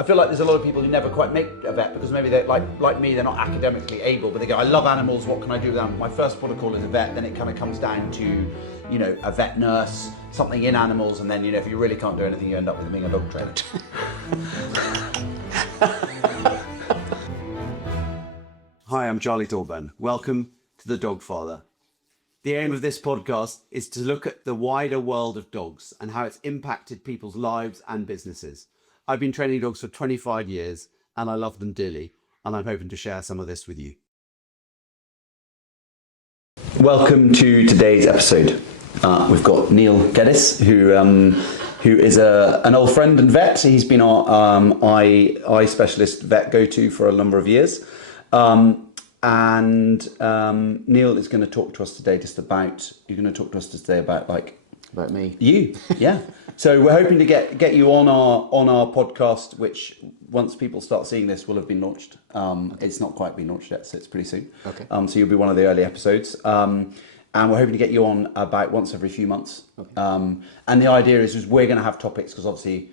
I feel like there's a lot of people who never quite make a vet because maybe they're like me, they're not academically able, but they go, I love animals, what can I do with them? My first protocol is a vet, then it kind of comes down to, you know, a vet nurse, something in animals, and then, you know, if you really can't do anything, you end up with being a dog trainer. Hi, I'm Charlie Thorburn. Welcome to The Dog Father. The aim of this podcast is to look at the wider world of dogs and how it's impacted people's lives and businesses. I've been training dogs for 25 years and I love them dearly, and I'm hoping to share some of this with you. Welcome to today's episode. We've got Neil Geddes, who is an old friend and vet. He's been our eye specialist vet go-to for a number of years. Neil is going to talk to us today about me. You, yeah. So we're hoping to get you on our podcast, which once people start seeing this will have been launched. It's not quite been launched yet, so it's pretty soon. Okay. So you'll be one of the early episodes. And we're hoping to get you on about once every few months. Okay. And the idea is we're going to have topics because obviously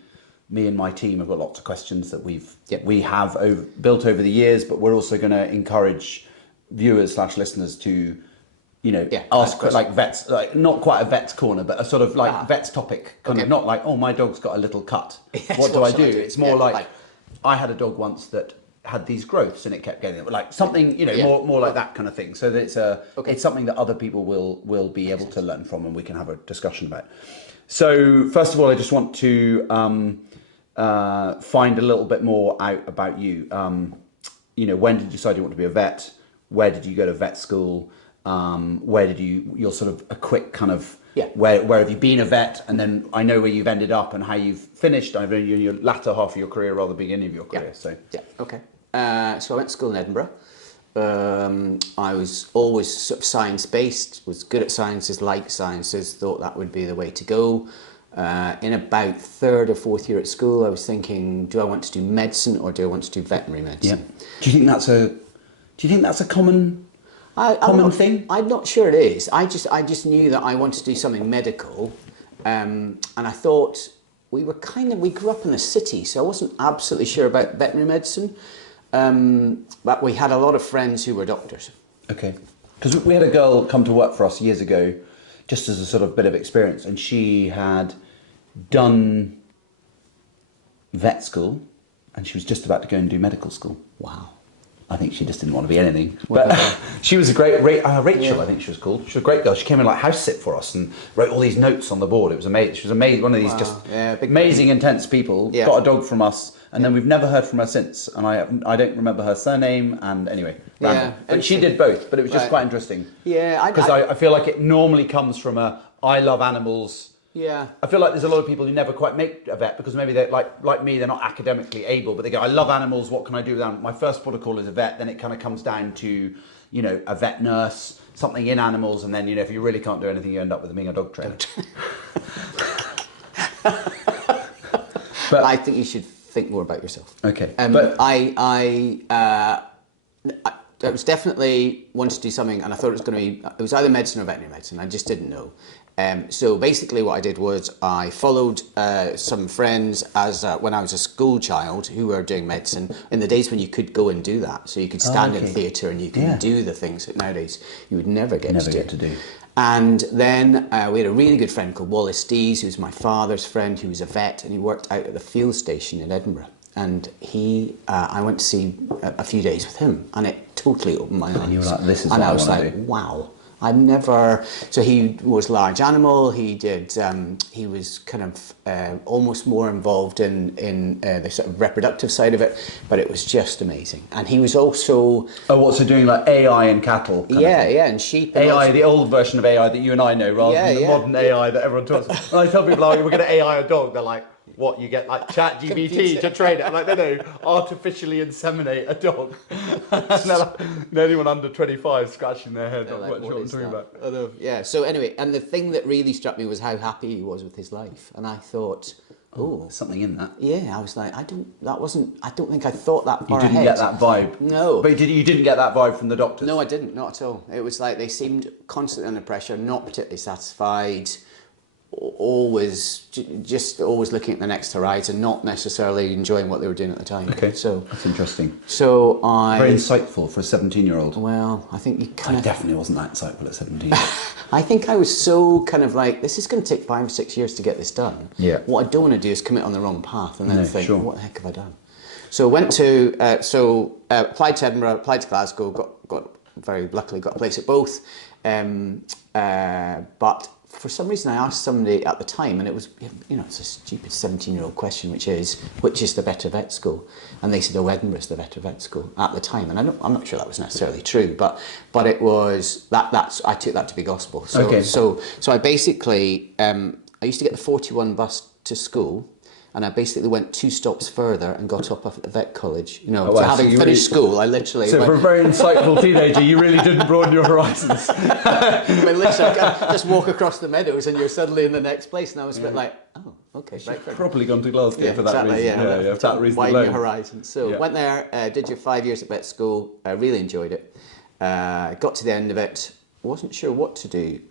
me and my team have got lots of questions that we have built over the years, but we're also going to encourage viewers/listeners to, you know, ask like vets, like not quite a vet's corner, but a sort of like vet's topic, kind of not like, oh, my dog's got a little cut. Yes, what do I do? It's more like I had a dog once that had these growths and it kept getting it, like something, you know, more like that kind of thing. So that it's something that other people will be able to learn from and we can have a discussion about. So first of all, I just want to find a little bit more out about you. You know, when did you decide you want to be a vet? Where did you go to vet school? Where did you're sort of a quick kind of, where have you been a vet? And then I know where you've ended up and how you've finished. I know you're in your latter half of your career rather than beginning of your career. Okay. So I went to school in Edinburgh. I was always sort of science-based, was good at sciences, liked sciences, thought that would be the way to go. In about third or fourth year at school, I was thinking, do I want to do medicine or do I want to do veterinary medicine? Yeah. Do you think that's a common thing? I'm not sure it is. I just knew that I wanted to do something medical, and I thought we grew up in the city, so I wasn't absolutely sure about veterinary medicine, but we had a lot of friends who were doctors. Okay, because we had a girl come to work for us years ago, just as a sort of bit of experience, and she had done vet school, and she was just about to go and do medical school. Wow. I think she just didn't want to be anything. But she was a great, Rachel, I think she was called. She was a great girl. She came in like house sit for us and wrote all these notes on the board. It was amazing. She was amazing. One of these amazing, intense people. Yeah. Got a dog from us, and then we've never heard from her since. And I don't remember her surname. And anyway, but she did both. But it was just quite interesting. Yeah, because I feel like it normally comes from I love animals. Yeah. I feel like there's a lot of people who never quite make a vet because maybe they're like me, they're not academically able, but they go, I love animals, what can I do with them? My first protocol is a vet, then it kind of comes down to, you know, a vet nurse, something in animals, and then, you know, if you really can't do anything, you end up with being a dog trainer. But I think you should think more about yourself. Okay. But I was definitely wanted to do something, and I thought it was either medicine or veterinary medicine. I just didn't know. So basically what I did was I followed some friends when I was a school child who were doing medicine in the days when you could go and do that. So you could stand in theatre and you could do the things that nowadays you would never get to do. And then we had a really good friend called Wallace Dees, who's my father's friend, who was a vet, and he worked out at the field station in Edinburgh. And I went to see a few days with him, and it totally opened my eyes. And you were like, this is what I want to do. And I was like, wow. I've never. So he was large animal. He did. He was kind of almost more involved in the sort of reproductive side of it, but it was just amazing. And he was also. Oh, what's doing like AI and cattle? And sheep. And AI, the old version of AI that you and I know, rather than the modern AI that everyone talks about. When I tell people, like, we're going to AI a dog, they're like, what, you get like ChatGPT to train it? I'm like, no, artificially inseminate a dog. And anyone under 25 scratching their head, not quite sure what I'm talking about. Yeah, so anyway, and the thing that really struck me was how happy he was with his life. And I thought, there's something in that. Yeah, I was like, I don't think I thought that far ahead. You didn't get that vibe? No. But you didn't get that vibe from the doctors? No, I didn't, not at all. It was like they seemed constantly under pressure, not particularly satisfied, just always looking at the next horizon, not necessarily enjoying what they were doing at the time. Okay, So that's interesting. So Very insightful for a 17-year-old. Well, I think you I definitely wasn't that insightful at 17. I think I was so kind of like, this is going to take 5 or 6 years to get this done. Yeah. What I don't want to do is commit on the wrong path and then think, sure. what the heck have I done? So went to, applied to Edinburgh, applied to Glasgow, got very luckily got a place at both. But for some reason I asked somebody at the time, and it was, it's a stupid 17-year-old question, which is the better vet school? And they said, oh, Edinburgh's the better vet school at the time. And I'm not sure that was necessarily true, but it was, I took that to be gospel. So, okay. So I basically, I used to get the 41 bus to school, and I basically went 2 stops further and got up at vet college. So having finished school, I literally... So for a very insightful teenager, you really didn't broaden your horizons. I mean, literally, I just walk across the meadows and you're suddenly in the next place. And I was a bit like, oh, okay. Right, probably gone to Glasgow for that reason. Yeah, for that reason widen alone. your horizons. So went there, did your 5 years at vet school. I really enjoyed it. Got to the end of it. Wasn't sure what to do.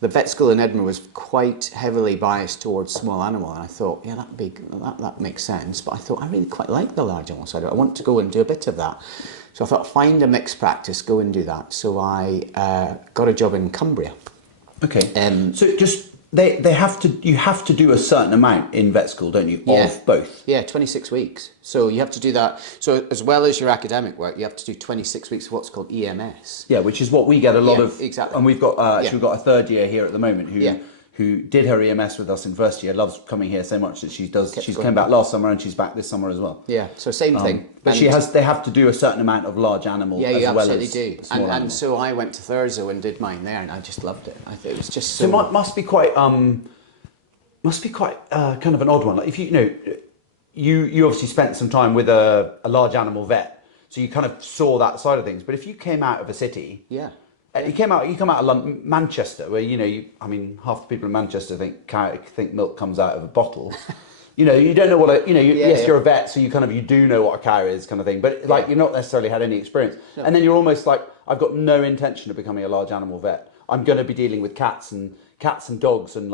The vet school in Edinburgh was quite heavily biased towards small animal, and I thought, yeah, that makes sense. But I thought I really quite like the large animal side. I want to go and do a bit of that. So I thought, find a mixed practice, go and do that. So I got a job in Cumbria. Okay. So just you have to do a certain amount in vet school, don't you? Yeah. Of both. Yeah, 26 weeks. So you have to do that. So as well as your academic work, you have to do 26 weeks of what's called EMS. Yeah, which is what we get a lot of. Exactly. And we've got we've got a third year here at the moment who did her EMS with us in first year. Loves coming here so much that she's came back last summer and she's back this summer as well. Yeah. So same thing. But they have to do a certain amount of large animal you as well absolutely as do. small animal. And so I went to Thurso and did mine there, and I just loved it. It was just so it must be quite kind of an odd one. Like if you obviously spent some time with a large animal vet, so you kind of saw that side of things. But if you came out of a city, you come out of Manchester, where half the people in Manchester think milk comes out of a bottle. You don't know what you're a vet, so you do know what a cow is, kind of thing. But you've not necessarily had any experience, and then you're almost like, I've got no intention of becoming a large animal vet. I'm going to be dealing with cats and dogs and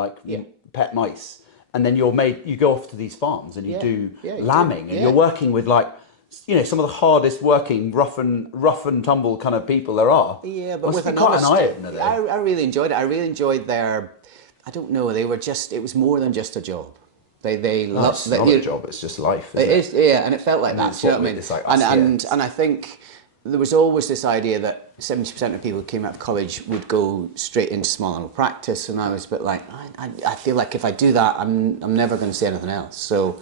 pet mice, and then you go off to these farms and you do lambing, and you're working with some of the hardest working rough and tumble kind of people there are. Yeah, but with quite an eye-opener there. I really enjoyed it. I really enjoyed their, I don't know, it was more than just a job. They loved it's not a job, it's just life. It is, yeah, and it felt like that. You know what I mean? It's like, and I think there was always this idea that 70% of people who came out of college would go straight into small animal practice, and I was a bit like, I feel like if I do that, I'm never going to see anything else. So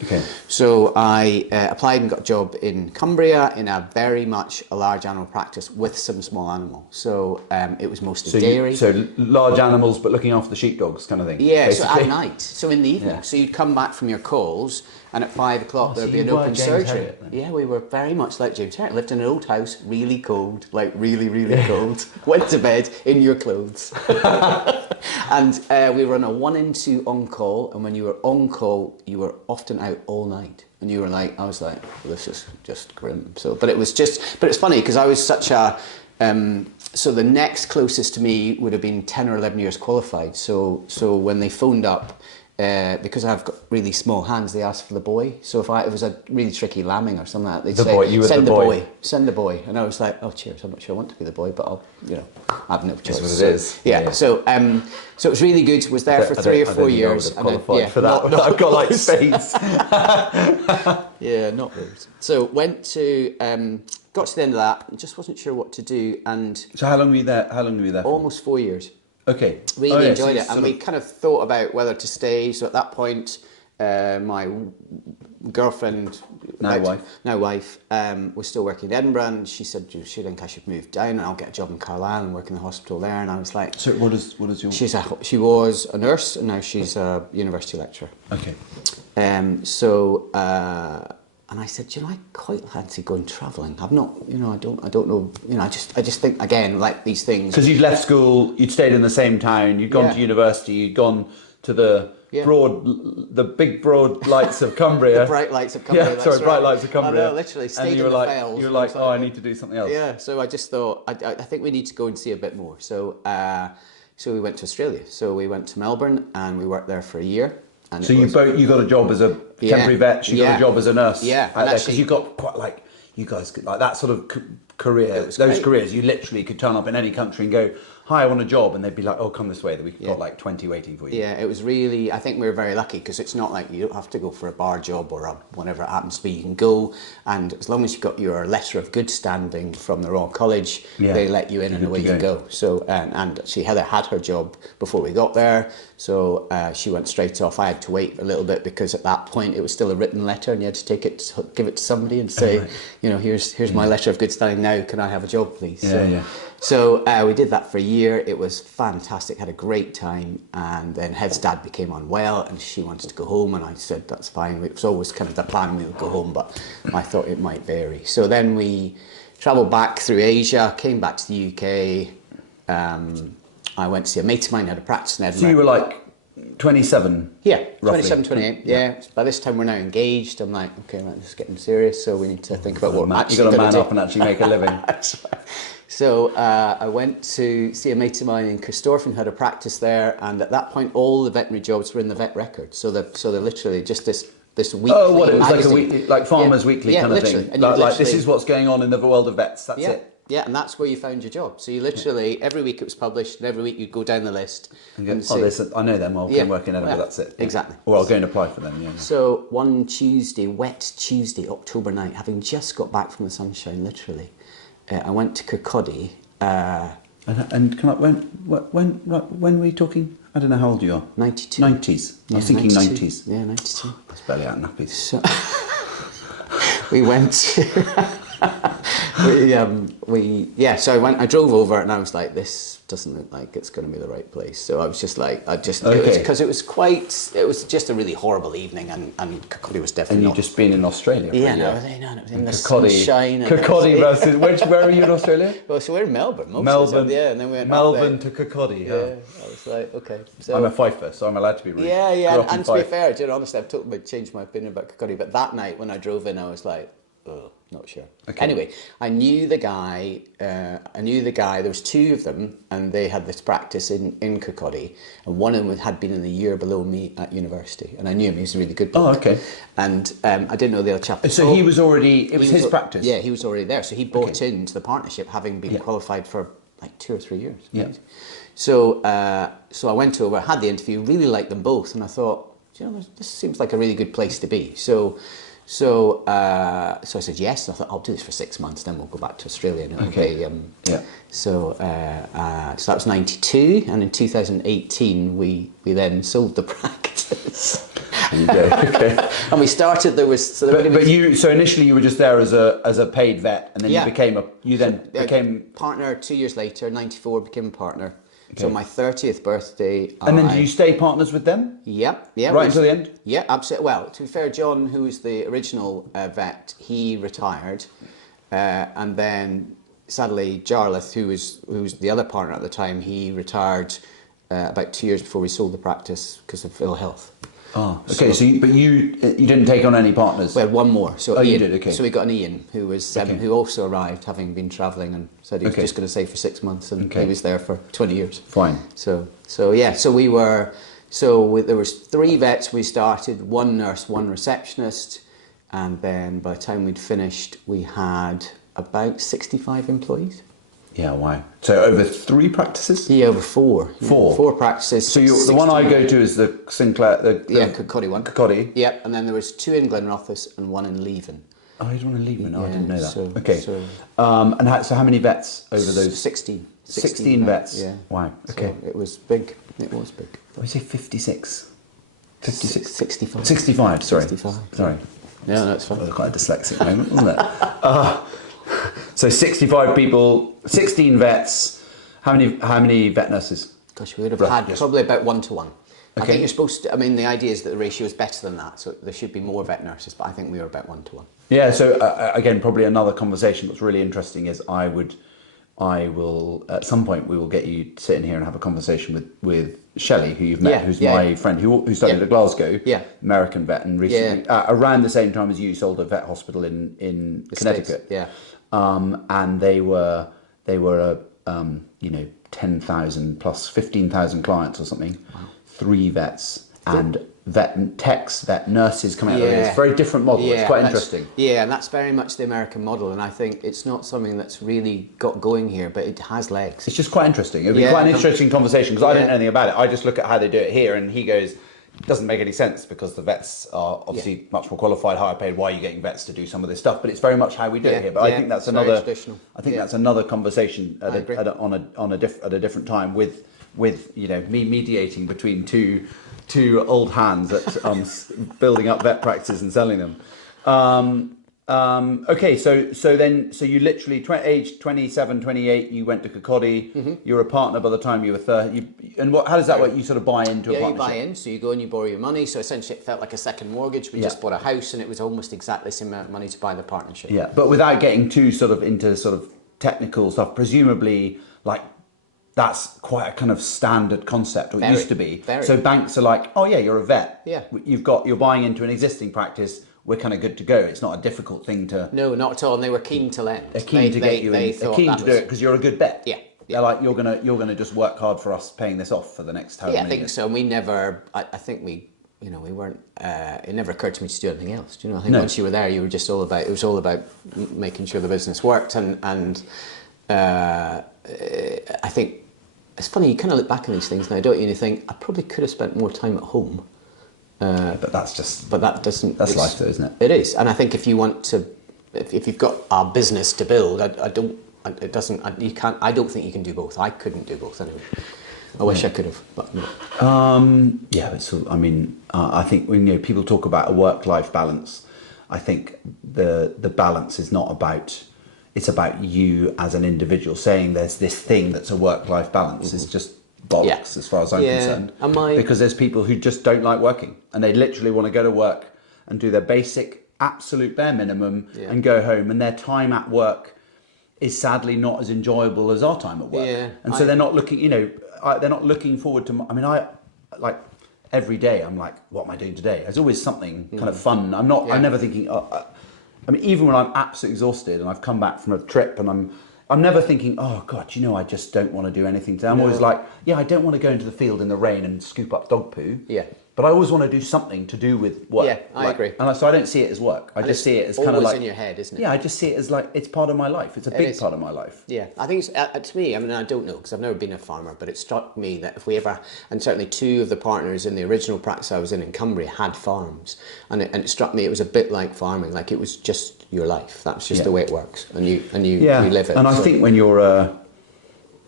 I applied and got a job in Cumbria in a very much a large animal practice with some small animal. So it was mostly dairy. So large animals, but looking after the sheepdogs, kind of thing. Yeah, basically. So at night, so in the evening. Yeah. So you'd come back from your calls, and at 5 o'clock there'd be an open surgery. Yeah, we were very much like James Heriott. Lived in an old house, really cold, like really, really cold. Went to bed in your clothes. And we were on a 1 in 2 on call, and when you were on call, you were often out all night. And you were like, I was like, well, this is just grim. But it's funny because I was such a. So the next closest to me would have been 10 or 11 years qualified. So when they phoned up. Because I've got really small hands, they asked for the boy. So if it was a really tricky lambing or something like that, they'd say, send the boy. And I was like, oh, cheers, I'm not sure I want to be the boy, but I'll, I have no choice. That's what it is. Yeah. So it was really good. Was there for 3 or 4 years. And for that. I've got like spades. Yeah, not those. So went to, got to the end of that, and just wasn't sure what to do. And so how long were you there? For? Almost 4 years. Okay. Really enjoyed it, and we kind of thought about whether to stay. So at that point, my girlfriend, now wife, was still working in Edinburgh, and she said, "Do you think I should move down and I'll get a job in Carlisle and work in the hospital there?" And I was like, "So what is your?" She was a nurse, and now she's a university lecturer. Okay. And I said, I quite fancy going travelling. I've not, I don't know, I just think, again, like these things. Because you'd left school, you'd stayed in the same town, you'd gone to university, you'd gone to the big broad lights of Cumbria. The bright lights of Cumbria. Bright lights of Cumbria. I know, literally stayed and in the fells. You were like, I need to do something else. Yeah, so I just thought, I think we need to go and see a bit more. So So we went to Australia. So we went to Melbourne and we worked there for a year. And so you got a job as a temporary vet. She got a job as a nurse. Yeah, because you got quite like you guys could like that sort of career. Those careers, you literally could turn up in any country and go, "Hi, I want a job," and they'd be like, "Oh, come this way." We've got like 20 waiting for you. Yeah, it was really. I think we were very lucky because it's not like you don't have to go for a bar job or whatever it happens to be. You can go, and as long as you've got your letter of good standing from the Royal College, they let you in and away you go. So and she had her job before we got there, so she went straight off. I had to wait a little bit because at that point it was still a written letter, and you had to take it, give it to somebody, and say, here's my letter of good standing now. Can I have a job, please? So we did that for a year. It was fantastic, had a great time, and then Hed's dad became unwell and she wanted to go home, and I said that's fine. It was always kind of the plan we would go home, but I thought it might vary. So then we travelled back through Asia, came back to the UK. I went to see a mate of mine who had a practice in Edinburgh. So you were like 27? Yeah, roughly. 27, 28, yeah. By this time we're now engaged. I'm like, okay, right, this is getting serious, so we need to think about what we're actually going to do. You've got to man do. up and actually make a living. So I went to see a mate of mine in Christopherton, who had a practice there, and at that point all the veterinary jobs were in the vet record. So they're literally just this weekly it was magazine. like Farmers Weekly kind of thing. And like this is what's going on in the world of vets. That's it. Yeah, and that's where you found your job. So you literally, every week it was published, and every week you'd go down the list and say, I know them, I'll come work in Edinburgh, that's it. Exactly. Or I'll go and apply for them, So one Tuesday, wet Tuesday, October night, having just got back from the sunshine, literally, I went to Kirkcaldy. And can I, when were you talking? I don't know how old you are. 92. 90s. I was thinking 92. 90s. Yeah, 92. That's barely out of nappies. So we went to... So I drove over and I was like, this doesn't look like it's going to be the right place. So I was just like, because it was just a really horrible evening, and Kirkcaldy was definitely. And you'd just been in Australia. Yeah, no, it was in the sunshine. Kirkcaldy versus where are you in Australia? Well, so we're in Melbourne. Melbourne, and then we went Melbourne to Kirkcaldy. Yeah, I was like, okay. So, I'm a Fifer, so I'm allowed to be rude. Yeah, and to be fair, honestly, I've totally changed my opinion about Kirkcaldy. But that night when I drove in, I was like, oh, not sure. Okay. Anyway, I knew the guy. There was two of them, and they had this practice in Kirkcaldy, and one of them had been in the year below me at university, and I knew him. He was a really good bloke. Oh, okay. And I didn't know the other chap. So he was already. It was his practice. Yeah, he was already there. So he bought into the partnership, having been qualified for like 2 or 3 years. Yeah. So I went over, had the interview, really liked them both, and I thought, this seems like a really good place to be. So I said yes. And I thought I'll do this for 6 months, then we'll go back to Australia. And it'll be, So that was 92, and in 2018 we then sold the practice. Okay. And we started. So initially you were just there as a paid vet, and then you became partner 2 years later. 94 became a partner. Okay. So my 30th birthday. And then do you stay partners with them? Yep. Right until the end? Yeah, absolutely. Well, to be fair, John, who was the original vet, he retired, and then sadly Jarlath, who was the other partner at the time, he retired about 2 years before we sold the practice because of ill health. Oh, okay. So you didn't take on any partners? We had one more. So Ian, you did. Okay. So we got an Ian who was who also arrived, having been travelling, and said he was just going to stay for 6 months, and he was there for 20 years. Fine. So we were. There was 3 vets. We started, 1 nurse, 1 receptionist, and then by the time we'd finished, we had about 65 employees. Yeah, wow. So over 3 practices? Yeah, over 4. 4? 4 practices. So the one I go to is the Sinclair... Kirkcaldy one. Kirkcaldy. Yep, and then there was 2 in Glenrothes and 1 in Leven. Oh, you want to Leven? Oh, I didn't know that. So how many vets over those? 16. 16 vets? Yeah. Wow, okay. So it was big. Did I say 56? 56? 65. 65, sorry. 65. Sorry. Yeah, that's fine. That was quite a dyslexic moment, wasn't it? So 65 people, 16 vets. How many vet nurses? Gosh, we would have had probably about 1 to 1. Okay. I think you're supposed to. I mean, the idea is that the ratio is better than that, so there should be more vet nurses. But I think we were about 1 to 1. Yeah. So again, probably another conversation that's really interesting is I will at some point we will get you to sit in here and have a conversation with Shelley, who you've met, who's my friend who studied at Glasgow, American vet, and recently around the same time as you sold a vet hospital in Connecticut. States, and they were 10 10,000 plus 15,000 clients or something, 3 vets and vet techs, vet nurses coming out. It's a very different model. It's quite interesting. Yeah, and that's very much the American model, and I think it's not something that's really got going here, but it has legs. It's just quite interesting. It'd be quite an interesting conversation because I don't know anything about it. I just look at how they do it here, and he goes, it doesn't make any sense because the vets are obviously much more qualified, higher paid. Why are you getting vets to do some of this stuff? But it's very much how we do it here. But I think that's another. I think that's another conversation at a different time with me mediating between two old hands at building up vet practices and selling them. Okay, so you literally age 27, 28, you went to Kirkcaldy. You were a partner by the time you were 30. And how does that work? You sort of buy into a partnership? Yeah, you buy in. So you go and you borrow your money. So essentially, it felt like a second mortgage. We just bought a house, and it was almost exactly the same amount of money to buy the partnership. Yeah, but without getting too sort of into sort of technical stuff, presumably like. That's quite a kind of standard concept, or it used to be. So banks are like, oh yeah, you're a vet. Yeah. You're buying into an existing practice. We're kind of good to go. It's not a difficult thing to. No, not at all. And they were keen to lend. They're keen to get you in. They're keen to do it because you're a good vet. Yeah. They're like, you're gonna just work hard for us paying this off for the next however many years. I think so. And we never. I think we weren't. It never occurred to me to do anything else. Do you know? I think once you were there, you were just all about. It was all about making sure the business worked, and I think. It's funny, you kind of look back on these things now, don't you? And you think, I probably could have spent more time at home. But that's just... But that doesn't... That's life though, isn't it? It is. And I think if you want to... If you've got a business to build, I don't think you can do both. I couldn't do both anyway. I wish I could have, but no. I think when people talk about a work-life balance, I think the balance is not about... It's about you as an individual. Saying there's this thing that's a work-life balance is just bollocks as far as I'm concerned. Because there's people who just don't like working and they literally want to go to work and do their basic, absolute bare minimum and go home. And their time at work is sadly not as enjoyable as our time at work. And so they're not looking, they're not looking forward to. I like every day. I'm like, what am I doing today? There's always something kind of fun. I'm never thinking. Even when I'm absolutely exhausted and I've come back from a trip and I'm never thinking, oh God, I just don't want to do anything today. I'm always like, I don't want to go into the field in the rain and scoop up dog poo. Yeah. But I always want to do something to do with work. Yeah, I agree. And so I don't see it as work. I just see it as kind of like... in your head, isn't it? Yeah, I just see it as like, it's part of my life. It's a big part of my life. Yeah, I think it's, to me, I don't know, because I've never been a farmer, but it struck me that if we ever, and certainly 2 of the partners in the original practice I was in Cumbria had farms, and it struck me it was a bit like farming, like it was just your life. That's just the way it works, and you live it. And I think when you're...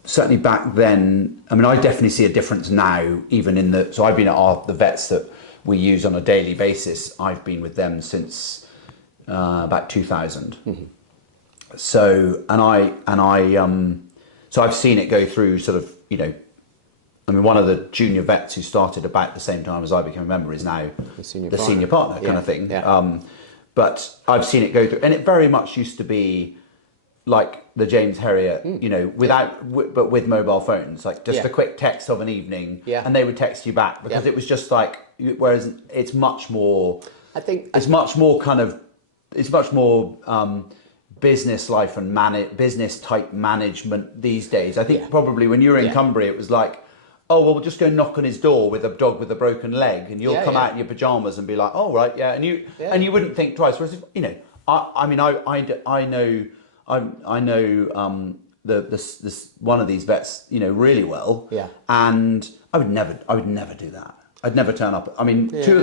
certainly back then, I definitely see a difference now, even so I've been at the vets that we use on a daily basis. I've been with them since about 2000. So, so I've seen it go through sort of, one of the junior vets who started about the same time as I became a member is now the senior partner kind of thing. Yeah. But I've seen it go through, and it very much used to be like the James Heriott, but with mobile phones, like just a quick text of an evening, and they would text you back because it was just like. Whereas it's much more. I think it's much more business life and business type management these days. I think probably when you were in Cumbria, it was like, oh well, we'll just go knock on his door with a dog with a broken leg, and you'll come out in your pajamas and be like, oh right, and you wouldn't think twice. Whereas I know this one of these vets really well, and I would never do that. I'd never turn up. Two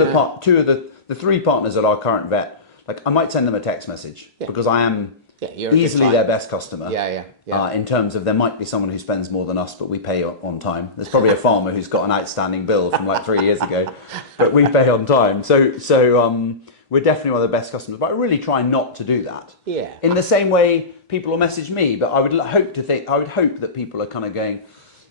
of the 3 partners at our current vet, like I might send them a text message because I am easily their best customer. In terms of there might be someone who spends more than us, but we pay on time. There's probably a farmer who's got an outstanding bill from like 3 years ago, but we pay on time. So we're definitely one of the best customers, but I really try not to do that. Yeah. In the same way, people will message me, but I would hope that people are kind of going,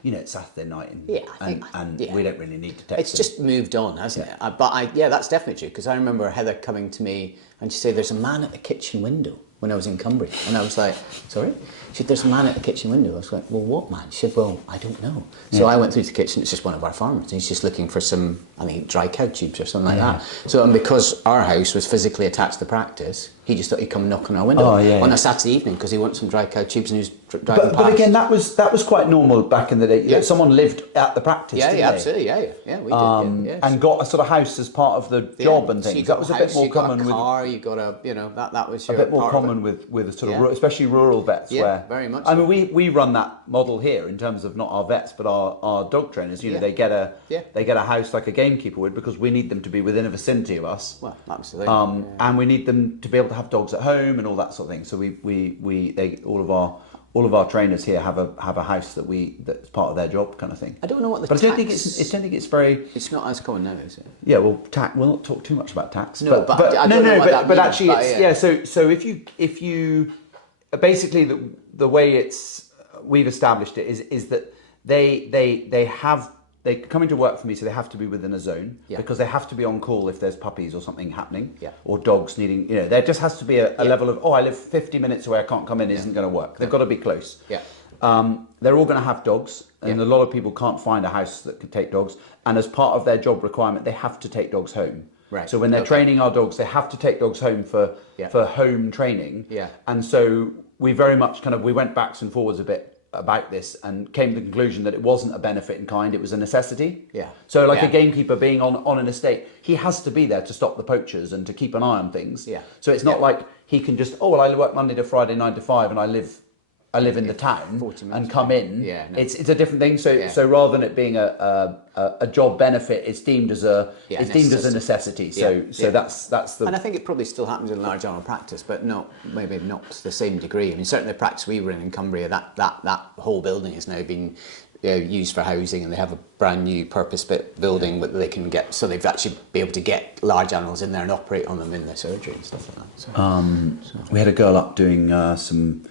it's Saturday night, and we don't really need to text. It's just moved on, hasn't it? But that's definitely true, because I remember Heather coming to me and she said, "There's a man at the kitchen window," when I was in Cumbria, and I was like, "Sorry?" She said, "There's a man at the kitchen window." I was like, "Well, what man?" She said, "Well, I don't know." So I went through to the kitchen. It's just one of our farmers, and he's just looking for some, dry cow tubes or something like that. So, and because our house was physically attached to the practice, He just thought he'd come knock on our window on a Saturday evening because he wants some dry cow tubes and he was driving past. But again, that was quite normal back in the day. Yeah. Someone lived at the practice, didn't they? Absolutely, we did. And got a sort of house as part of the job and things. So you that was a bit more common with a car. You got that was your a bit more common with sort of especially rural vets. Yeah, very much. I mean, we run that model here in terms of not our vets but our dog trainers. You know, they get a house like a gamekeeper would because we need them to be within a vicinity of us. Well, absolutely. And we need them to be able to have dogs at home and all that sort of thing. So all of our trainers here have a house that's part of their job kind of thing. I don't know what the but tax... I don't think it's very... It's not as common now, is it? Yeah, well, we'll not talk too much about tax. No, but I don't know what that means. Actually, so if you basically the way we've established it is that they come into work for me, so they have to be within a zone because they have to be on call if there's puppies or something happening or dogs needing, there just has to be a level of, I live 50 minutes away, I can't come in, isn't going to work. They've got to be close. Yeah. They're all going to have dogs and a lot of people can't find a house that can take dogs. And as part of their job requirement, they have to take dogs home. Right. So when they're training our dogs, they have to take dogs home for home training. Yeah. And so we very much we went backs and forwards a bit about this and came to the conclusion that it wasn't a benefit in kind, it was a necessity. Yeah. So a gamekeeper being on an estate, he has to be there to stop the poachers and to keep an eye on things. Yeah. So it's not like he can just, I work Monday to Friday 9 to 5 and I live in the town and come in. Yeah, no. It's a different thing. So rather than it being a job benefit, it's deemed as a necessity. So that's the. And I think it probably still happens in large animal practice, but maybe not to the same degree. I mean, certainly the practice we were in Cumbria, that whole building has now been used for housing, and they have a brand new purpose-built building that they can get. So they've actually be able to get large animals in there and operate on them in their surgery and stuff like that. So, we had a girl up doing some.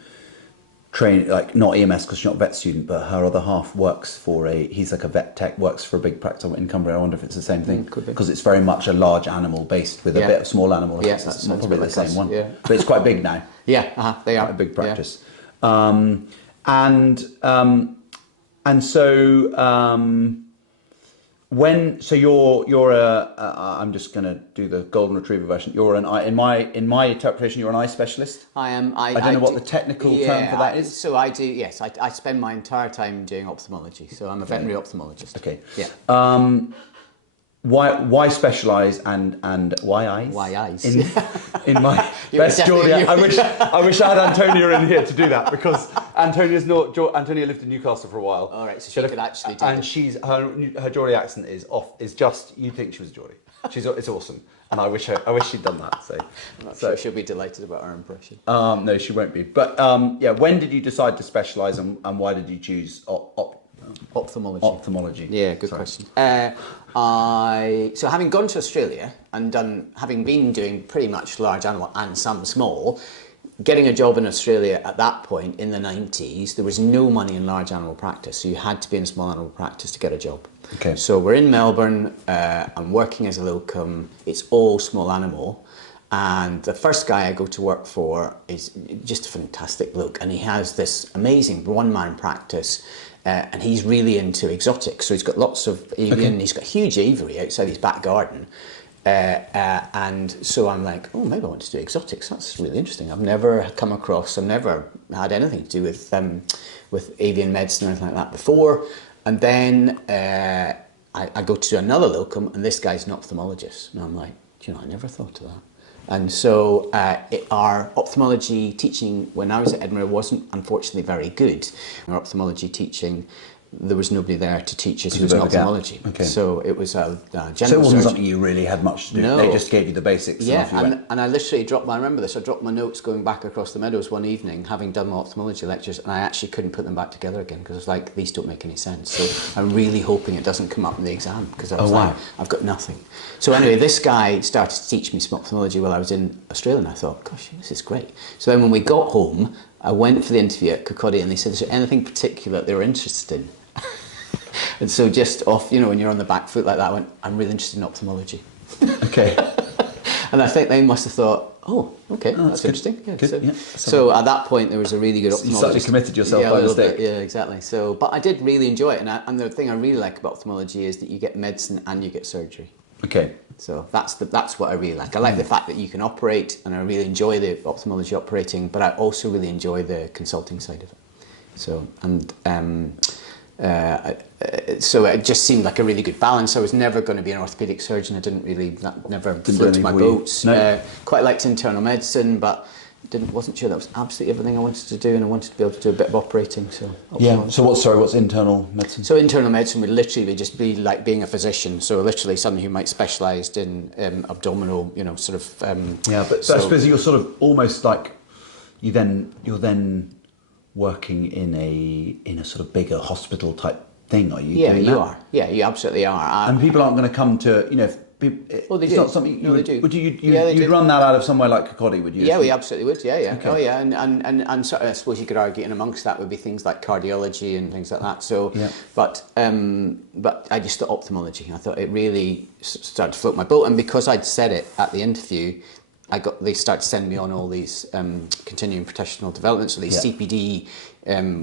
Train not EMS because she's not a vet student, but her other half works for he's like a vet tech, works for a big practice in Cumbria. I wonder if it's the same thing because it's very much a large animal based with a bit of small animal. Yeah, that's probably the same one. Yeah. But it's quite big now. Yeah, they are quite a big practice. Yeah. And so I'm just going to do the golden retriever version. You're in my interpretation, you're an eye specialist. I am. I don't know what the technical term for that is. So I do. Yes, I spend my entire time doing ophthalmology. So I'm a veterinary ophthalmologist. Okay. Yeah. Why specialise and why eyes? Why eyes? In my best Geordie, I wish I had Antonia in here to do that because Antonia lived in Newcastle for a while. All right, so she could actually do it. And her Geordie accent is just you'd think she was Geordie. It's awesome, and I wish she'd done that. So I'm not sure she'll be delighted about our impression. No, she won't be. But when did you decide to specialise and why did you choose ophthalmology? Ophthalmology. Yeah, good question. So having gone to Australia and having been doing pretty much large animal and some small, getting a job in Australia at that point in the 90s, there was no money in large animal practice, so you had to be in small animal practice to get a job. Okay. So we're in Melbourne, I'm working as a locum, it's all small animal, and the first guy I go to work for is just a fantastic bloke, and he has this amazing one-man practice, and he's really into exotics, so he's got lots of avian, he's got a huge aviary outside his back garden. And so I'm like, maybe I want to do exotics. That's really interesting. I've never had anything to do with avian medicine or anything like that before. And then I go to do another locum, and this guy's an ophthalmologist. And I'm like, I never thought of that. And so our ophthalmology teaching when I was at Edinburgh wasn't unfortunately very good. Our ophthalmology teaching, there was nobody there to teach us who was in ophthalmology. Okay. So it was a general So it wasn't surgeon. something you really had much to do. No. They just gave you the basics. Yeah, and I literally I remember this, I dropped my notes going back across the meadows one evening, having done my ophthalmology lectures, and I actually couldn't put them back together again because I was like, these don't make any sense. So I'm really hoping it doesn't come up in the exam because I was like, I've got nothing. So anyway, this guy started to teach me some ophthalmology while I was in Australia, and I thought, gosh, this is great. So then when we got home, I went for the interview at Kirkcaldy, and they said, is there anything particular that they were interested in? And so just off, when you're on the back foot like that, I went, I'm really interested in ophthalmology. Okay. And I think they must have thought, that's interesting. Yeah, good. So at that point, there was a really good ophthalmologist. You slightly committed yourself by mistake. Yeah, exactly. So, but I did really enjoy it. And the thing I really like about ophthalmology is that you get medicine and you get surgery. Okay. So that's what I really like. I like the fact that you can operate, and I really enjoy the ophthalmology operating, but I also really enjoy the consulting side of it. So so it just seemed like a really good balance. I was never going to be an orthopedic surgeon. I that never floated my boat. No. Quite liked internal medicine, but wasn't sure that was absolutely everything I wanted to do, and I wanted to be able to do a bit of operating. So yeah. So what's internal medicine? So internal medicine would literally just be like being a physician. So literally somebody who might specialised in abdominal, sort of. Yeah, but so I suppose you're sort of almost like you're then working in a sort of bigger hospital type thing, are you? Yeah, you are. Yeah, you absolutely are. And people aren't going to come to Well, they it's do. not something you would, they do. Would you? Yeah, you'd run that out of somewhere like Kirkcaldy, would you? Yeah, we absolutely would. Yeah, yeah. Okay. Oh, yeah. And sort of, I suppose you could argue, and amongst that would be things like cardiology and things like that. So, yeah. But I just thought ophthalmology. I thought it really started to float my boat, and because I'd said it at the interview, they started to send me on all these continuing professional developments, so these CPD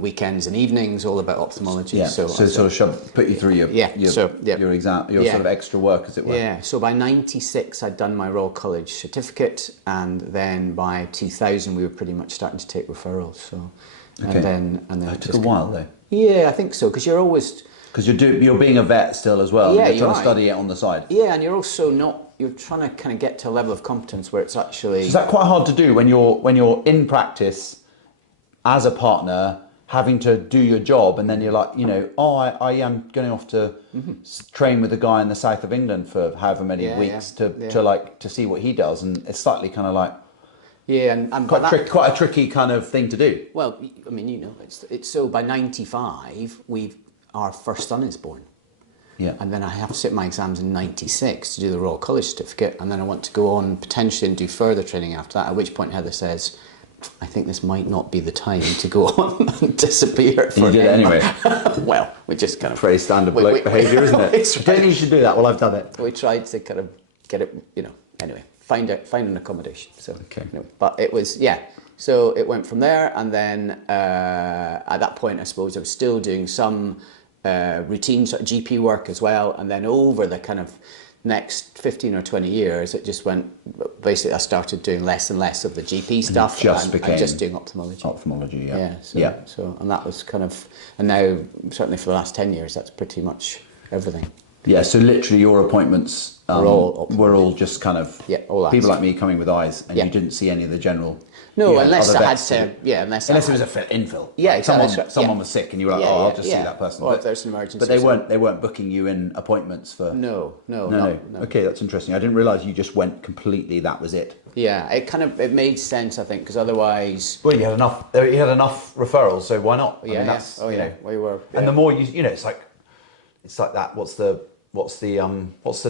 weekends and evenings, all about ophthalmology. Yeah. So sort of put you through your exam, your sort of extra work, as it were. Yeah. So by '96, I'd done my Royal College certificate, and then by 2000, we were pretty much starting to take referrals. So, okay. and then it took a while though. Yeah, I think so, because you're always. Because you're being a vet still as well. Yeah, you're trying to study it on the side. Yeah, and you're also not. You're trying to kind of get to a level of competence where it's actually. So is that quite hard to do when you're in practice as a partner, having to do your job, and then you're like, I am going off to train with a guy in the south of England for however many weeks to see what he does, and it's slightly kind of like. Yeah, and quite a tricky kind of thing to do. Well, I mean, it's so by '95 our first son is born. Yeah. And then I have to sit my exams in '96 to do the Royal College certificate, and then I want to go on potentially and do further training after that, at which point Heather says, I think this might not be the time to go on and disappear for you did it anyway. Well, we just kind of... Pretty standard bloke behaviour, isn't it? Right. I don't think you should do that. Well, I've done it. We tried to kind of get it, anyway, find an accommodation. So, okay. Anyway, but it was, so it went from there, and then at that point, I suppose I was still doing some routine sort of GP work as well, and then over the kind of next 15 or 20 years, it just went, basically I started doing less and less of the GP stuff, and just doing ophthalmology. Ophthalmology, yeah. So, and that was kind of, and now, certainly for the last 10 years, that's pretty much everything. Yeah, so literally your appointments were all just kind of people like me coming with eyes, and you didn't see any of the general... No, unless I had to, unless it was a infill. Yeah, like someone was sick, and you were like, I'll just see that person. Or if there's an emergency. But they weren't booking you in appointments for. No. Okay, that's interesting. I didn't realise you just went completely. That was it. Yeah, it made sense, I think, because otherwise. Well, you had enough referrals, so why not? We were. And the more it's like that. What's the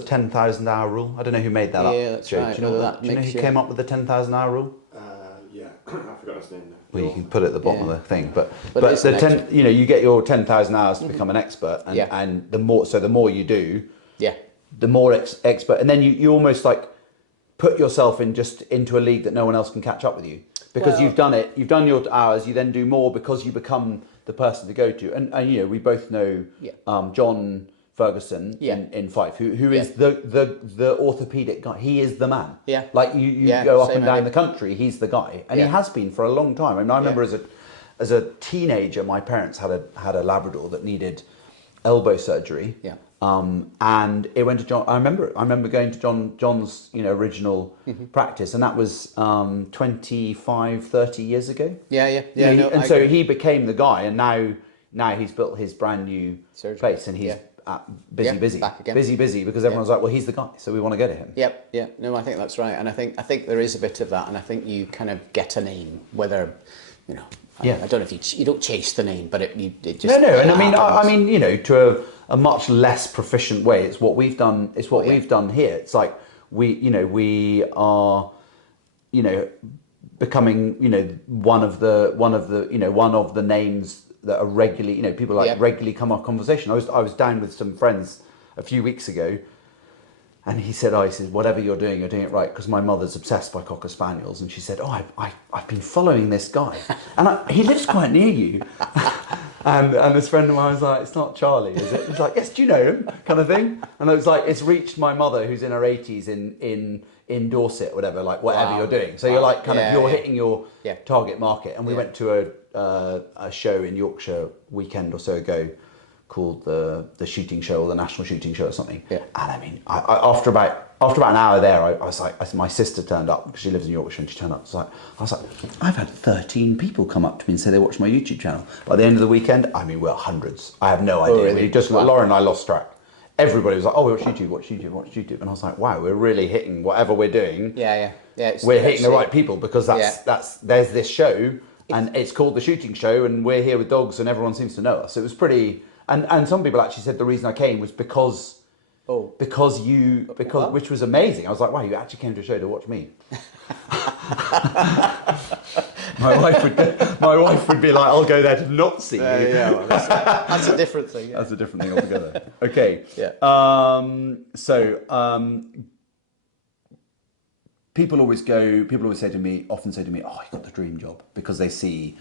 10,000 hour rule? I don't know who made that up. Yeah, that's Joe. right. Do you know who came up with the 10,000 hour rule? Yeah, I forgot his name now. Well, you can put it at the bottom of the thing, but the you get your 10,000 hours to become an expert, and the more you do, the more expert, and then you almost like put yourself into a league that no one else can catch up with you, because you've done your hours, you then do more because you become the person to go to, and we both know John Ferguson in Fife, who is the orthopedic guy. He is the man. Yeah. Like you go up and down the country, he's the guy, and he has been for a long time. I mean, I remember as a teenager, my parents had a Labrador that needed elbow surgery. Yeah. And it went to John. I remember going to John's original practice, and that was 25, 30 years ago. Yeah. So he became the guy, and now he's built his brand new place, and he's busy, back again. busy, because everyone's like, well, he's the guy, so we want to go to him. Yep. No, I think that's right, and I think there is a bit of that, and I think you kind of get a name, whether I don't know if you don't chase the name, but it just no, and I mean to a much less proficient way. It's what we've done. It's what we've done here. It's like we are becoming one of the names that are regularly, people regularly come up conversation. I was down with some friends a few weeks ago, and he said, whatever you're doing it right, because my mother's obsessed by Cocker Spaniels, and she said, I've been following this guy, and he lives quite near you. And this friend of mine was like, it's not Charlie, is it? He's like, yes, do you know him? Kind of thing. And I was like, it's reached my mother who's in her 80s in Dorset or whatever, like whatever you're doing. So you're like you're hitting your target market. And we went to a show in Yorkshire weekend or so ago called the shooting show or the national shooting show or something. Yeah. And I mean, after about an hour there, I was like, my sister turned up because she lives in Yorkshire, and she turned up. I was like, I've had 13 people come up to me and say they watch my YouTube channel. By the end of the weekend, I mean, we're hundreds. I have no idea. Oh, really? We just Lauren and I lost track. Everybody was like, oh, watch YouTube. And I was like, wow, we're really hitting whatever we're doing. Yeah. We're hitting the right people because there's this show and it's called The Shooting Show and we're here with dogs and everyone seems to know us. It was pretty, and some people actually said the reason I came was because which was amazing. I was like, wow, you actually came to a show to watch me. My wife would be like, I'll go there to not see you. Well, that's a different thing. Yeah. That's a different thing altogether. Okay. Yeah. People always often say to me, oh, you got the dream job, because they see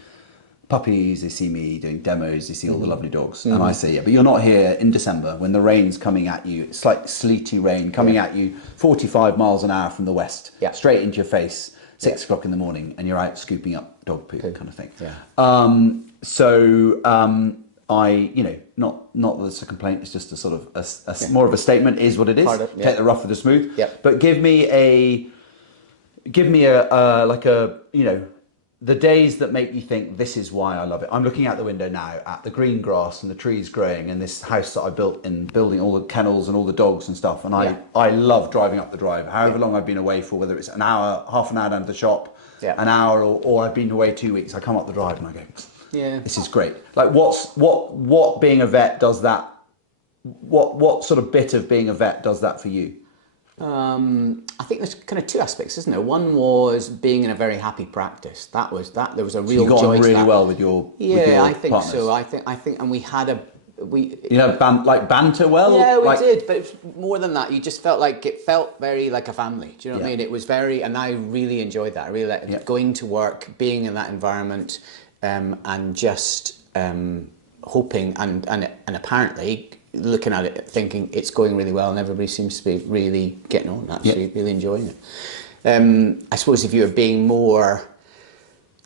puppies, they see me doing demos, they see all the lovely dogs. And I say, yeah, but you're not here in December when the rain's coming at you. It's like sleety rain coming at you 45 miles an hour from the west, straight into your face, 6 o'clock in the morning, and you're out scooping up dog poop kind of thing. Yeah. Not that it's a complaint, it's just a sort of more of a statement, is what it is. Take the rough with the smooth. But give me a the days that make you think, this is why I love it. I'm looking out the window now at the green grass and the trees growing and this house that I built in building all the kennels and all the dogs and stuff. And I love driving up the drive, however long I've been away for, whether it's an hour, half an hour down to the shop, an hour, or I've been away 2 weeks. I come up the drive and I go, this is great. Like what being a vet does that, what sort of bit of being a vet does that for you? I think there's kind of two aspects, isn't there? One was being in a very happy practice. There was a real joy. You got on really well with your I think partners. so. I think, and we had banter well. Yeah, we did, but it was more than that. You just felt like it felt very like a family. Do you know what I mean? It was very, and I really enjoyed that. I really liked going to work, being in that environment, and just hoping and apparently looking at it, thinking it's going really well, and everybody seems to be really getting on, actually really enjoying it. I suppose if you were being more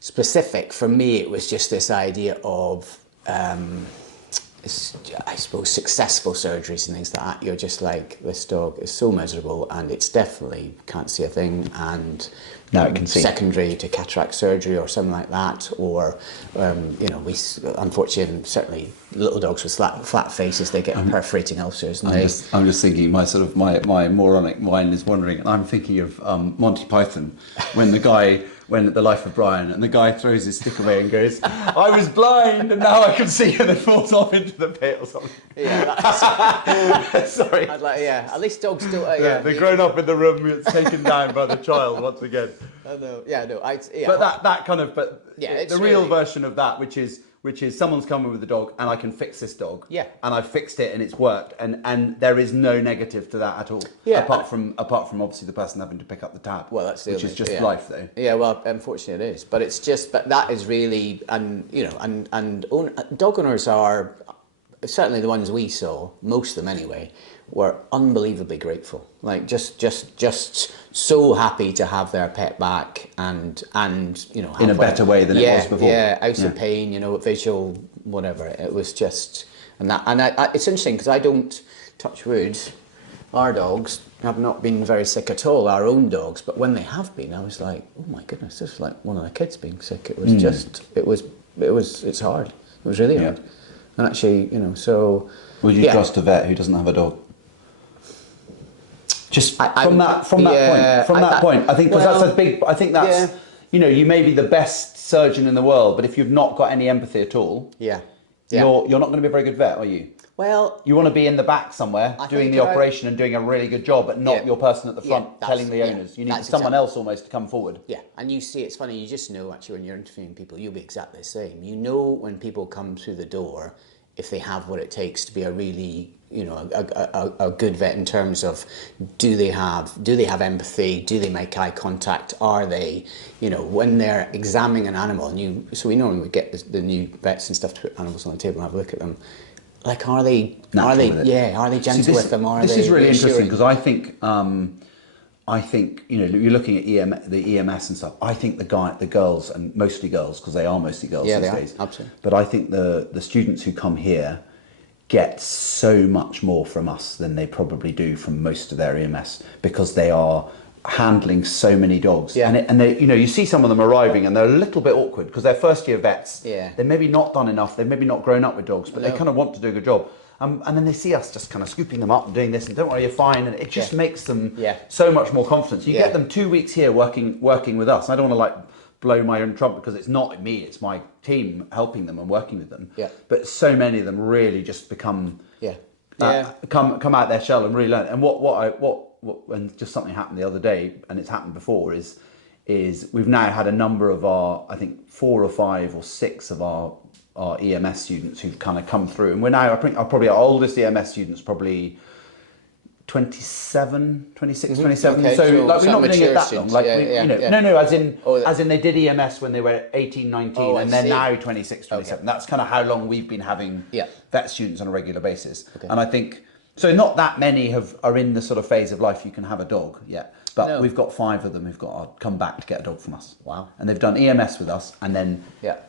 specific, for me, it was just this idea of, I suppose, successful surgeries and things like that. You're just like, this dog is so miserable, and it's definitely can't see a thing, and now it can see. Secondary to cataract surgery or something like that, or we unfortunately, certainly little dogs with flat faces, they get perforating ulcers. And I'm just thinking, my moronic mind is wandering, and I'm thinking of Monty Python when the Life of Brian, and the guy throws his stick away and goes, I was blind and now I can see, and then falls off into the pit or something. Sorry. At least dogs still. The grown up in the room is taken down by the child once again. I know. But that kind of, the real really version of that, which is someone's coming with a dog and I can fix this dog. Yeah. And I've fixed it and it's worked, and there is no negative to that at all. Yeah. Apart from obviously the person having to pick up the tab. Well, that's which is just life, though. Yeah. Well, unfortunately it is, but it's just, but that is really, and dog owners are, certainly the ones we saw, most of them anyway, were unbelievably grateful. Like just so happy to have their pet back, and in a better way than it was before. Yeah, out of pain, visual, whatever. It was just, and it's interesting because I don't, touch wood, our dogs have not been very sick at all, our own dogs, but when they have been, I was like, oh my goodness, this is like one of the kids being sick. It was just, it's hard. It was really hard. And actually, so... Would you trust a vet who doesn't have a dog? Just from that point, I think, because that's a big... I think that's, you may be the best surgeon in the world, but if you've not got any empathy at all, you're not going to be a very good vet, are you? Well... You want to be in the back somewhere, doing the operation and doing a really good job, but not your person at the front telling the owners. You need someone else almost to come forward. Yeah, and you see, it's funny, you just know actually when you're interviewing people, you'll be exactly the same. You know when people come through the door, if they have what it takes to be a really, a good vet in terms of do they have empathy, do they make eye contact, are they, when they're examining an animal, so we normally get the new vets and stuff to put animals on the table and have a look at them. Like, are they gentle with them? This is really interesting because I think you're looking at the EMS and stuff. I think the girls, and mostly girls because they are mostly girls these days. Absolutely. But I think the students who come here get so much more from us than they probably do from most of their EMS because they are handling so many dogs. Yeah. And they, you see some of them arriving and they're a little bit awkward because they're first year vets. Yeah. They've maybe not done enough. They've maybe not grown up with dogs, but No. they kind of want to do a good job. And then they see us just kind of scooping them up and doing this and don't worry, you're fine. And it just makes them so much more confidence. You get them 2 weeks here working with us. I don't want to blow my own trumpet because it's not me, it's my team helping them and working with them. Yeah. But so many of them really just become come out their shell and really learn. And what and just something happened the other day, and it's happened before, is we've now had a number of our, I think 4 or 5 or 6 of our EMS students who've kind of come through, and we're now, I think probably our oldest EMS students probably 27, 26, 27. Okay, so so we're not doing it that students. long. No, as Oh, in they did EMS when they were 18, 19, Oh, and I they're see. now 26, 27. Okay. That's kind of how long we've been having Yeah. vet students on a regular basis. Okay. And I think, so not that many are in the sort of phase of life you can have a dog yet. But No. we've got 5 of them who've got to come back to get a dog from us. Wow. And they've done EMS with us, and then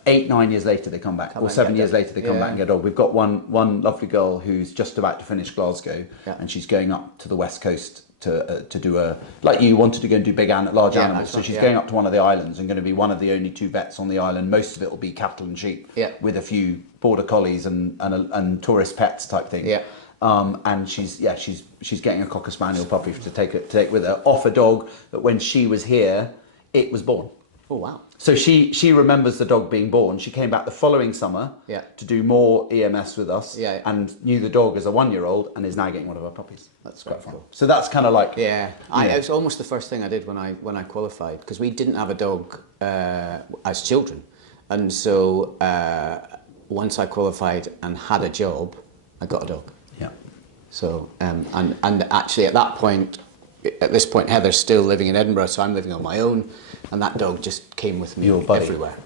8, 9 years later they come back, or 7 years later they come back and get a dog. We've got one lovely girl who's just about to finish Glasgow, and she's going up to the West Coast to do a, like you wanted to go and do large animals. So she's going up to one of the islands and going to be one of the only 2 vets on the island. Most of it will be cattle and sheep, with a few border collies and tourist pets type thing. Yeah. And she's getting a Cocker Spaniel puppy to take with her off a dog that when she was here, it was born. Oh wow! So she remembers the dog being born. She came back the following summer to do more EMS with us, and knew the dog as a 1-year-old and is now getting one of our puppies. That's quite cool. So that's kind of like it was almost the first thing I did when I qualified, because we didn't have a dog as children, and so once I qualified and had a job, I got a dog. Yeah. So and actually at this point Heather's still living in Edinburgh, so I'm living on my own, and that dog just came with me everywhere.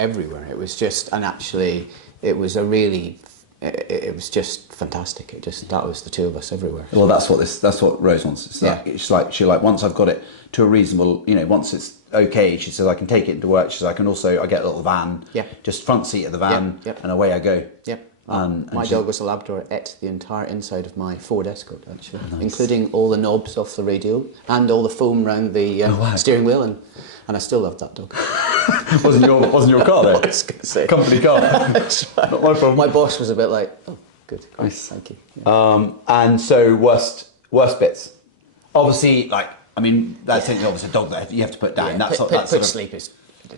Everywhere. It was just, and actually it was it was just fantastic. That was the 2 of us everywhere. Well, that's what Rose wants. It's like once I've got it to a reasonable, once it's okay, she says I can take it into work. She says I get a little van, just front seat of the van, and away I go. Yep. And my dog was a Labrador, ate the entire inside of my Ford Escort, actually, including all the knobs off the radio and all the foam around the steering wheel, and I still loved that dog. wasn't your car though? I was going to say. Company car. Not my problem. My boss was a bit like, oh, good, nice, thank you. Yeah. And so worst bits. Obviously, that's something obviously a dog that you have to put down. Put sleep is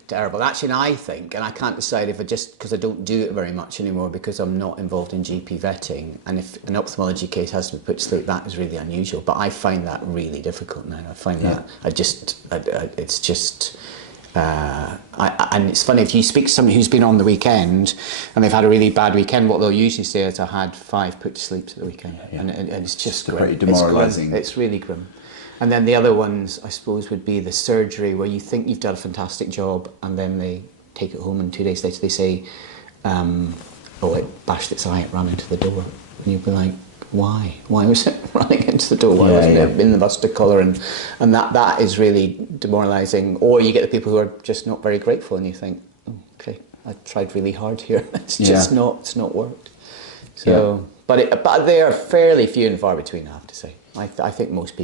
terrible. Actually, and I think, and I can't decide if because I don't do it very much anymore because I'm not involved in GP vetting, and if an ophthalmology case has to be put to sleep, that is really unusual. But I find that really difficult now. I find that it's just. And it's funny, if you speak to somebody who's been on the weekend and they've had a really bad weekend, what they'll usually say is, I had 5 put to sleeps at the weekend. And it's just grim. Pretty demoralising. It's really grim. And then the other ones, I suppose, would be the surgery, where you think you've done a fantastic job and then they take it home and 2 days later they say, it bashed its eye, it ran into the door. And you'd be like, why? Why was it running into the door? Why wasn't it in the mustard colour? And that is really demoralising. Or you get the people who are just not very grateful, and you think, okay, I tried really hard here. It's not worked. So, but they are fairly few and far between, I have to say. I think most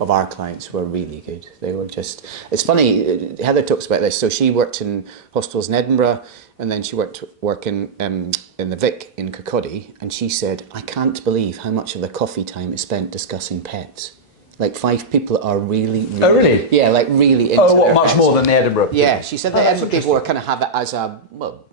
of our clients were really good. They were just, it's funny, Heather talks about this. So she worked in hospitals in Edinburgh, and then she working in the Vic in Kirkcaldy, and she said, I can't believe how much of the coffee time is spent discussing pets. Like 5 people are really oh, really? Yeah, like really into their much pets. more than the Edinburgh people? Yeah, she said that Edinburgh people were kind of have it as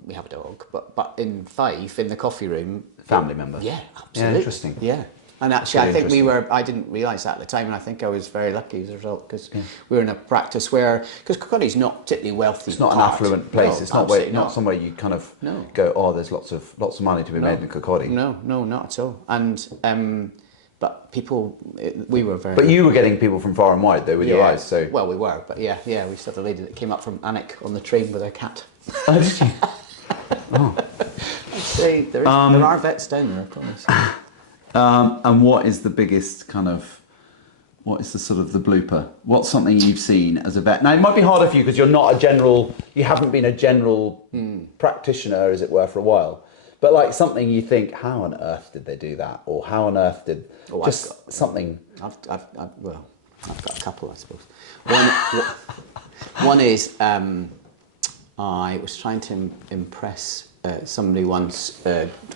we have a dog, but in 5 in the coffee room. Family member. Yeah, absolutely. Yeah, interesting. Yeah. And actually, Really I think interesting. I didn't realise that at the time, and I think I was very lucky as a result, because we were in a practice where, because Kirkcaldy's not particularly wealthy. It's not an part. affluent place. No, It's not absolutely not somewhere you kind of No. go, oh, there's lots of money to be made in Kirkcaldy. No, not at all. And but people, we were very. But you were getting people from far and wide though with your eyes. So Well, we were, but yeah, we used to have a lady that came up from Alnwick on the train with her cat. oh, did you? Say, there are vets down there, I promise. And what is the biggest kind of? What is the sort of the blooper? What's something you've seen as a vet? Now it might be harder for you because you're not a general. You haven't been a general practitioner, as it were, for a while. But like something you think, how on earth did they do that? Or how on earth did something? I've got a couple, I suppose. One is I was trying to impress somebody once,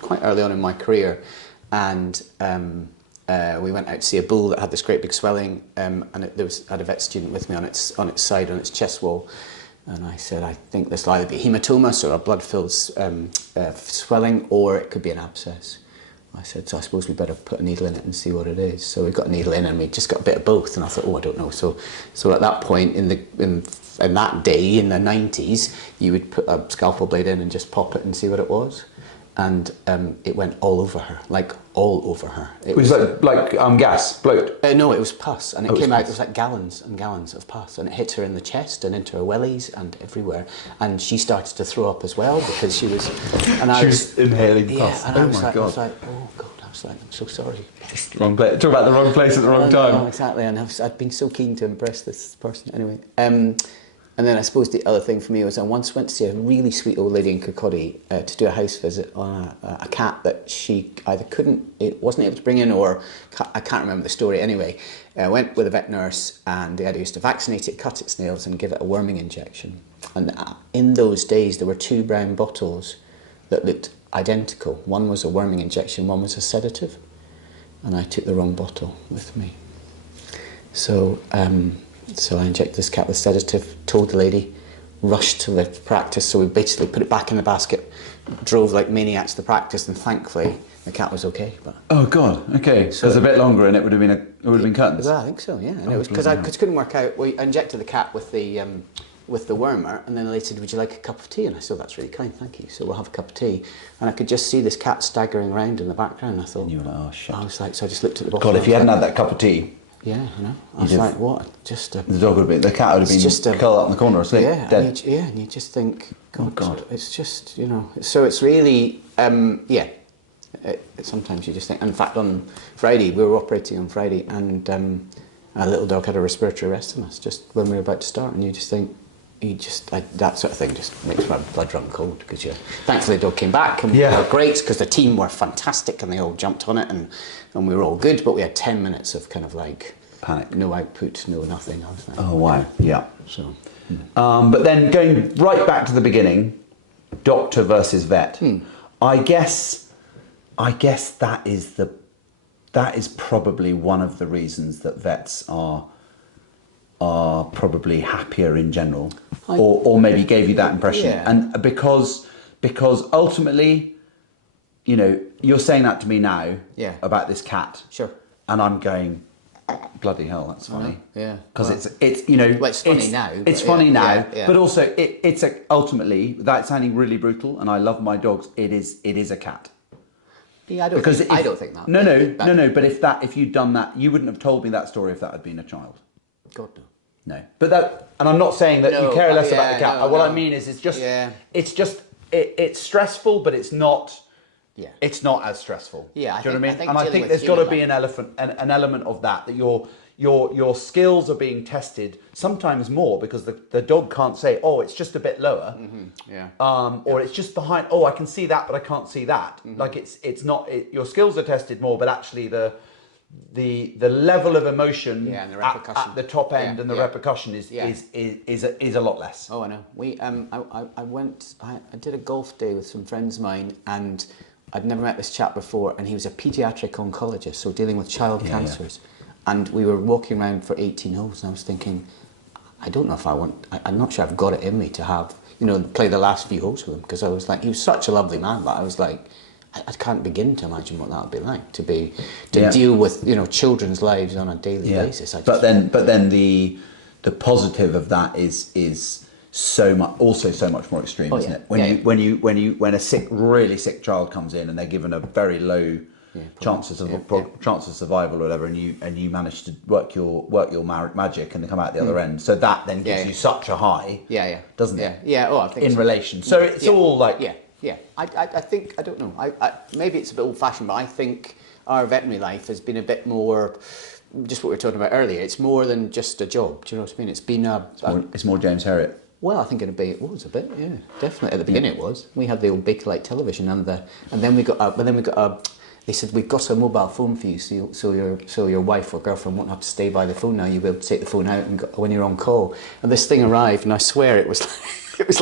quite early on in my career, and we went out to see a bull that had this great big swelling, and had a vet student with me on its side, on its chest wall. And I said, I think this will either be hematoma, so a blood-filled swelling, or it could be an abscess. I said, so I suppose we better put a needle in it and see what it is. So we got a needle in, and we just got a bit of both. And I thought, I don't know. So at that point in that day in the 90s, you would put a scalpel blade in and just pop it and see what it was. And it went all over her, like all over her. It was like gas, bloat? No, it was pus, and it came out, pus. it was like gallons and gallons of pus, and it hit her in the chest and into her wellies and everywhere. And she started to throw up as well because she was... And I was inhaling pus. Yeah, and I was God. I was like, oh God, I was like, I'm so sorry. Just wrong place. Talk about the wrong place at the wrong time. No, exactly, and I'd been so keen to impress this person. Anyway, and then I suppose the other thing for me was I once went to see a really sweet old lady in Kirkcaldy to do a house visit on a cat that she either wasn't able to bring in, or I can't remember the story. Anyway, I went with a vet nurse, and they had used to vaccinate it, cut its nails, and give it a worming injection. And in those days, there were 2 brown bottles that looked identical. One was a worming injection, one was a sedative, and I took the wrong bottle with me. So I injected this cat with sedative, told the lady, rushed to the practice, so we basically put it back in the basket, drove like maniacs to the practice, and thankfully the cat was okay. But oh God, okay. So it's a bit longer, and it would have been curtains. I think so, yeah. And it was because I couldn't work out. I injected the cat with the wormer, and then the lady said, "Would you like a cup of tea?" And I said, "That's really kind, thank you." So we'll have a cup of tea, and I could just see this cat staggering around in the background. I thought, And you were like, oh shit. I was like, so I just looked at the bottle. God, if you hadn't had that cup of tea, yeah, I know. I was like, what? Just the cat would have been curled up in the corner asleep, dead. And you just think, God, it's just, so it's really, sometimes you just think, in fact, on Friday, we were operating on Friday, and a little dog had a respiratory arrest on us just when we were about to start, and you just think, that sort of thing just makes my blood run cold, because thankfully the dog came back, and we were great, because the team were fantastic, and they all jumped on it, and we were all good, but we had 10 minutes of kind of like panic, no output, no nothing. I was like, oh wow, yeah. So, but then going right back to the beginning, doctor versus vet. I guess that is probably one of the reasons that vets are probably happier in general, or maybe gave you that impression. Yeah. And because ultimately, you're saying that to me now about this cat. Sure. And I'm going, bloody hell, that's funny. Yeah. Because it's Well, it's funny now. It's funny now, yeah. but also it's ultimately, without sounding really brutal, and I love my dogs, it is a cat. Yeah, I don't think that. No. But if you'd done that, you wouldn't have told me that story if that had been a child. God, no. No, but and I'm not saying that you care less about the cat. What I mean is, it's stressful, but it's not. Yeah. It's not as stressful. Yeah, do you know what I mean? think And I think there's got to be an element of that your skills are being tested sometimes more, because the dog can't say, oh, it's just a bit lower, or it's just behind. Oh, I can see that, but I can't see that. Like it's not. Your skills are tested more, but actually the level of emotion and the repercussion at the top end and the repercussion is a lot less. Oh, I know. I did a golf day with some friends of mine, and I'd never met this chap before, and he was a paediatric oncologist, so dealing with child cancers. And we were walking around for 18 holes, and I was thinking, I don't know if I'm not sure I've got it in me to have, play the last few holes with him, because I was like, he was such a lovely man, but I was like, I can't begin to imagine what that would be like to deal with children's lives on a daily basis. But then the positive of that is so much more extreme, isn't it? When a really sick child comes in and they're given a very low chances of survival or whatever, and you manage to work your magic and they come out the other end. So that then gives you such a high, doesn't it? Yeah. Oh, I think in relation. So it's all like I think I don't know. I maybe it's a bit old-fashioned, but I think our veterinary life has been a bit more. Just what we were talking about earlier. It's more than just a job. Do you know what I mean? It's been it's more James Heriott. Well, I think it was a bit, yeah, definitely. At the beginning, it was. We had the old Bakelite television, and then we got they said we've got a mobile phone for you, so your wife or girlfriend won't have to stay by the phone now. You'll be able to take the phone out and when you're on call. And this thing arrived, and I swear it looked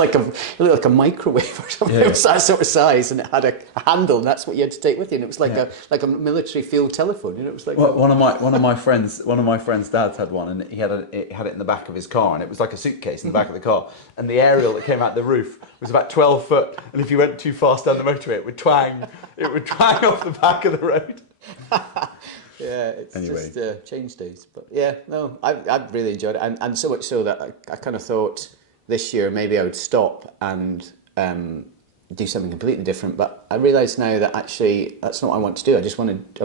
like a microwave or something. Yeah. It was that sort of size, and it had a handle, and that's what you had to take with you. And it was like a military field telephone. It was like one of my friends' dads had one, and it had it in the back of his car, and it was like a suitcase in the back of the car. And the aerial that came out the roof was about 12 foot, and if you went too fast down the motorway, it would twang off the back of the road. Yeah, it's just change days. But yeah, no, I really enjoyed it, and so much so that I kind of thought this year maybe I would stop and do something completely different. But I realise now that actually that's not what I want to do. I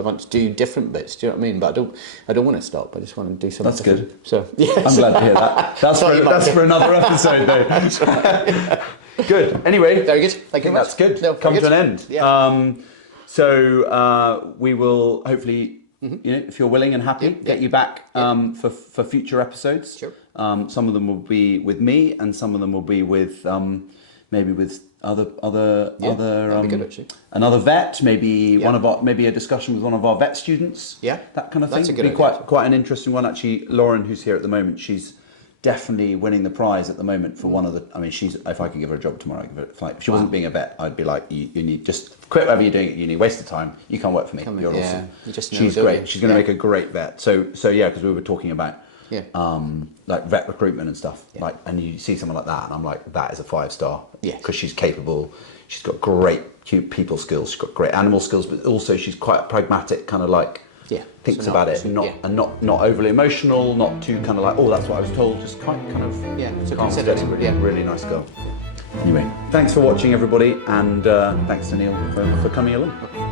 want to do different bits. Do you know what I mean? But I don't want to stop. I just want to do something. That's different. good. So yeah, I'm glad to hear that. That's for another episode, though. That's right. Good. Anyway, very good. Thank you very much. That's good. No, Come good. to an end. Yeah. So we will hopefully, if you're willing and happy, get you back for future episodes. Sure. Some of them will be with me, and some of them will be with maybe with other that'd be good, actually. another vet, maybe maybe a discussion with one of our vet students. Yeah, that kind of that's thing. a good It'd be idea. quite an interesting one, actually. Lauren, who's here at the moment, she's definitely winning the prize at the moment for one of the. I mean, if I could give her a job tomorrow, I'd give her a flight. If she wasn't being a vet, I'd be like, you need just quit whatever you're doing at uni, waste of time. You can't work for me. You're awesome. You just know, she's don't great. you? She's going to make a great vet. So yeah, because we were talking about like vet recruitment and stuff. Yeah. Like, and you see someone like that, and I'm like, that is a 5-star. Yeah. Because she's capable. She's got great people skills. She's got great animal skills, but also she's quite pragmatic, kind of like. Yeah, Thinks so about it and not overly emotional, not too kind of like, oh, that's what I was told. Just kind of so calm, consider steady, it. really nice girl. Anyway, thanks for watching, everybody, and thanks to Neil for coming along.